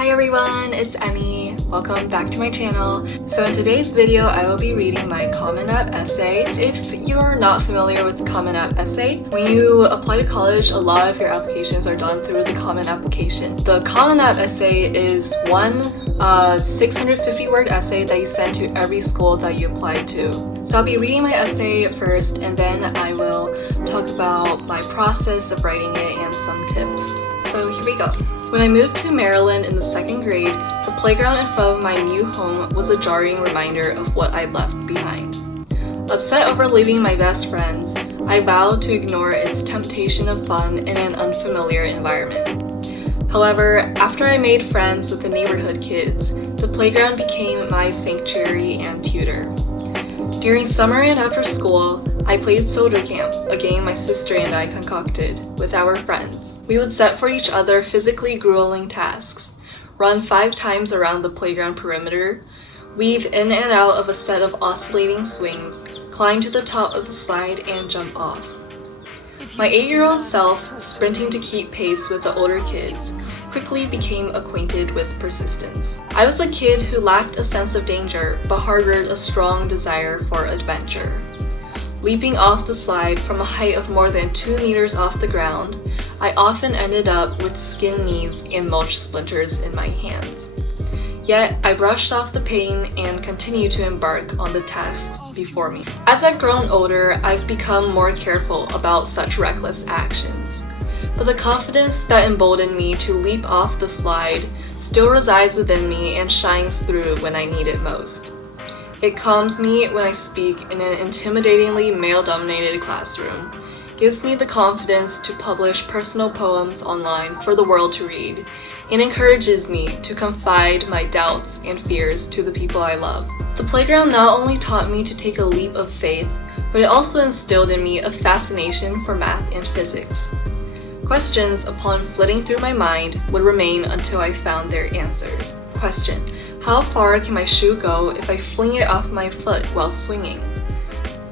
Hi everyone, it's Emmy. Welcome back to my channel. So in today's video, I will be reading my Common App essay. If you're not familiar with the Common App essay, when you apply to college, a lot of your applications are done through the Common Application. The Common App essay is one 650-word essay that you send to every school that you apply to. So I'll be reading my essay first, and then I will talk about my process of writing it and some tips. So here we go. When I moved to Maryland in the 2nd grade, the playground in front of my new home was a jarring reminder of what I'd left behind. Upset over leaving my best friends, I vowed to ignore its temptation of fun in an unfamiliar environment. However, after I made friends with the neighborhood kids, the playground became my sanctuary and tutor. During summer and after school, I played Soldier Camp, a game my sister and I concocted with our friends. We would set for each other physically grueling tasks, run 5 times around the playground perimeter, weave in and out of a set of oscillating swings, climb to the top of the slide, and jump off. My 8-year-old self, sprinting to keep pace with the older kids, quickly became acquainted with persistence. I was a kid who lacked a sense of danger but harbored a strong desire for adventure. Leaping off the slide from a height of more than 2 meters off the ground, I often ended up with skinned knees and mulch splinters in my hands. Yet, I brushed off the pain and continued to embark on the tasks before me. As I've grown older, I've become more careful about such reckless actions. But the confidence that emboldened me to leap off the slide still resides within me and shines through when I need it most. It calms me when I speak in an intimidatingly male-dominated classroom, gives me the confidence to publish personal poems online for the world to read, and encourages me to confide my doubts and fears to the people I love. The playground not only taught me to take a leap of faith, but it also instilled in me a fascination for math and physics. Questions, upon flitting through my mind, would remain until I found their answers. Question: how far can my shoe go if I fling it off my foot while swinging?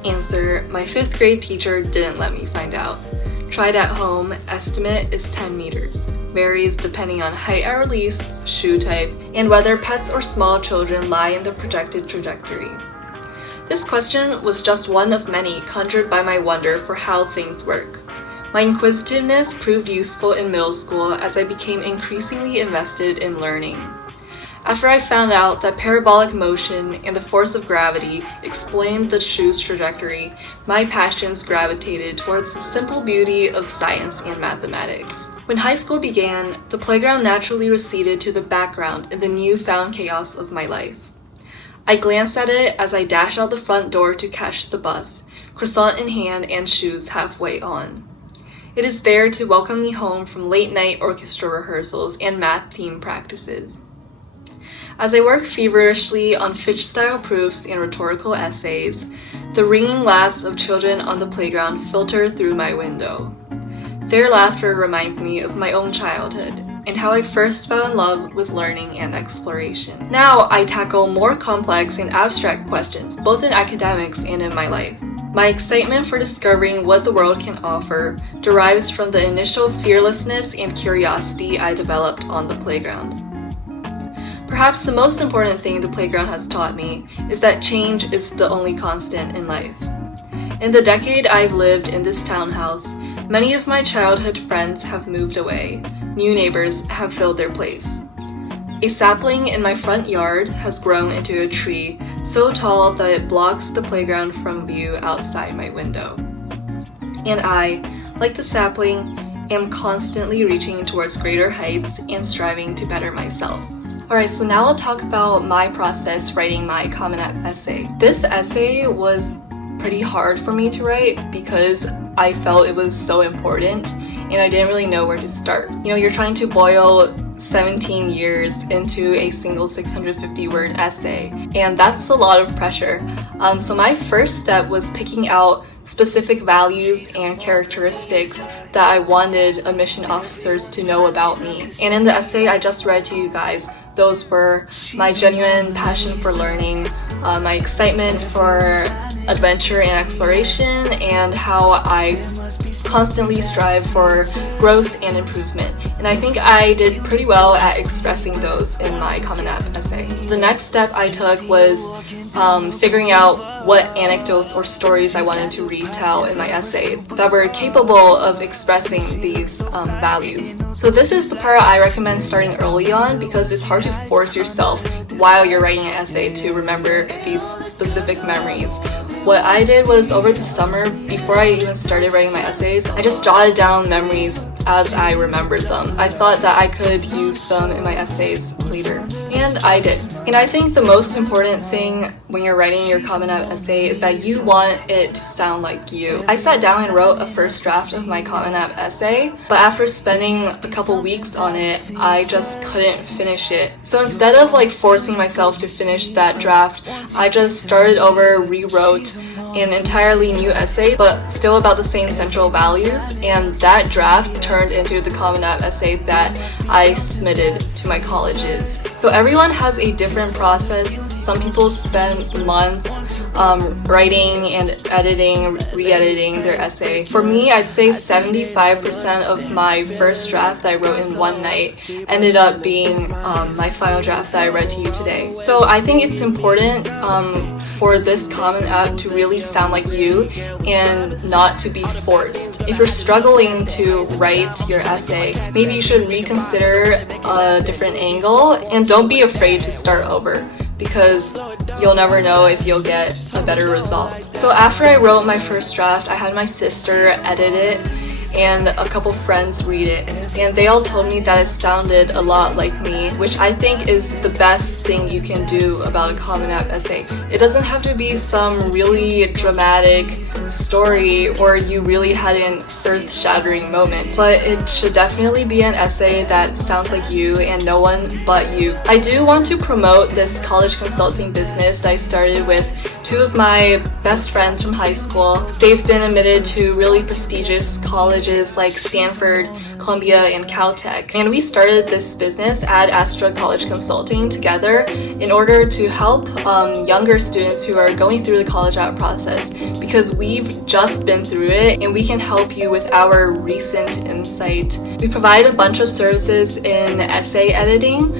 Answer: my 5th grade teacher didn't let me find out. Tried at home, estimate is 10 meters. Varies depending on height at release, shoe type, and whether pets or small children lie in the projected trajectory. This question was just one of many conjured by my wonder for how things work. My inquisitiveness proved useful in middle school as I became increasingly invested in learning. After I found out that parabolic motion and the force of gravity explained the shoe's trajectory, my passions gravitated towards the simple beauty of science and mathematics. When high school began, the playground naturally receded to the background in the newfound chaos of my life. I glanced at it as I dashed out the front door to catch the bus, croissant in hand and shoes halfway on. It is there to welcome me home from late-night orchestra rehearsals and math theme practices. As I work feverishly on Fitch-style proofs and rhetorical essays, the ringing laughs of children on the playground filter through my window. Their laughter reminds me of my own childhood and how I first fell in love with learning and exploration. Now I tackle more complex and abstract questions, both in academics and in my life. My excitement for discovering what the world can offer derives from the initial fearlessness and curiosity I developed on the playground. Perhaps the most important thing the playground has taught me is that change is the only constant in life. In the decade I've lived in this townhouse, many of my childhood friends have moved away. New neighbors have filled their place. A sapling in my front yard has grown into a tree so tall that it blocks the playground from view outside my window. And I, like the sapling, am constantly reaching towards greater heights and striving to better myself. Alright, so now I'll talk about my process writing my Common App essay. This essay was pretty hard for me to write because I felt it was so important and I didn't really know where to start. You know, you're trying to boil 17 years into a single 650-word essay, and that's a lot of pressure. So my first step was picking out specific values and characteristics that I wanted admission officers to know about me. And in the essay I just read to you guys, those were my genuine passion for learning, my excitement for adventure and exploration, and how I constantly strive for growth and improvement. and I think I did pretty well at expressing those in my Common App essay. The next step I took was figuring out what anecdotes or stories I wanted to retell in my essay that were capable of expressing these values. So this is the part I recommend starting early on because it's hard to force yourself while you're writing an essay to remember these specific memories. What I did was over the summer, before I even started writing my essays, I just jotted down memories as I remembered them. I thought that I could use them in my essays later, and I did. And I think the most important thing when you're writing your Common App essay is that you want it to sound like you. I sat down and wrote a first draft of my Common App essay, but after spending a couple weeks on it, I just couldn't finish it. So instead of forcing myself to finish that draft, I just started over, rewrote an entirely new essay, but still about the same central values, and that draft turned into the Common App essay that I submitted to my colleges. So everyone has a different process. Some people spend months writing and editing, re-editing their essay. For me, I'd say 75% of my first draft that I wrote in one night ended up being my final draft that I read to you today. So I think it's important for this Common App to really sound like you and not to be forced. If you're struggling to write your essay, maybe you should reconsider a different angle, and don't be afraid to start over, because you'll never know if you'll get a better result. So after I wrote my first draft, I had my sister edit it and a couple friends read it, and they all told me that it sounded a lot like me, which I think is the best thing you can do about a Common App essay. It doesn't have to be some really dramatic story or you really had an earth-shattering moment, but it should definitely be an essay that sounds like you and no one but you. I do want to promote this college consulting business that I started with two of my best friends from high school. They've been admitted to really prestigious colleges like Stanford, Columbia, and Caltech. And we started this business at Astra College Consulting together in order to help younger students who are going through the college app process, because we've just been through it and we can help you with our recent insight. We provide a bunch of services in essay editing,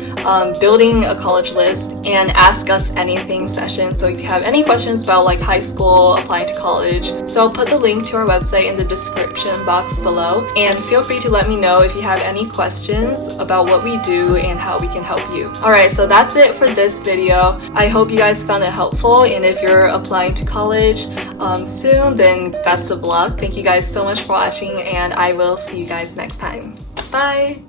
building a college list, and ask us anything session. So if you have any questions about high school, applying to college, so I'll put the link to our website in the description box below, and feel free to let me know if you have any questions about what we do and how we can help you. Alright, so that's it for this video. I hope you guys found it helpful, and if you're applying to college soon, then best of luck. Thank you guys so much for watching, and I will see you guys next time. Bye!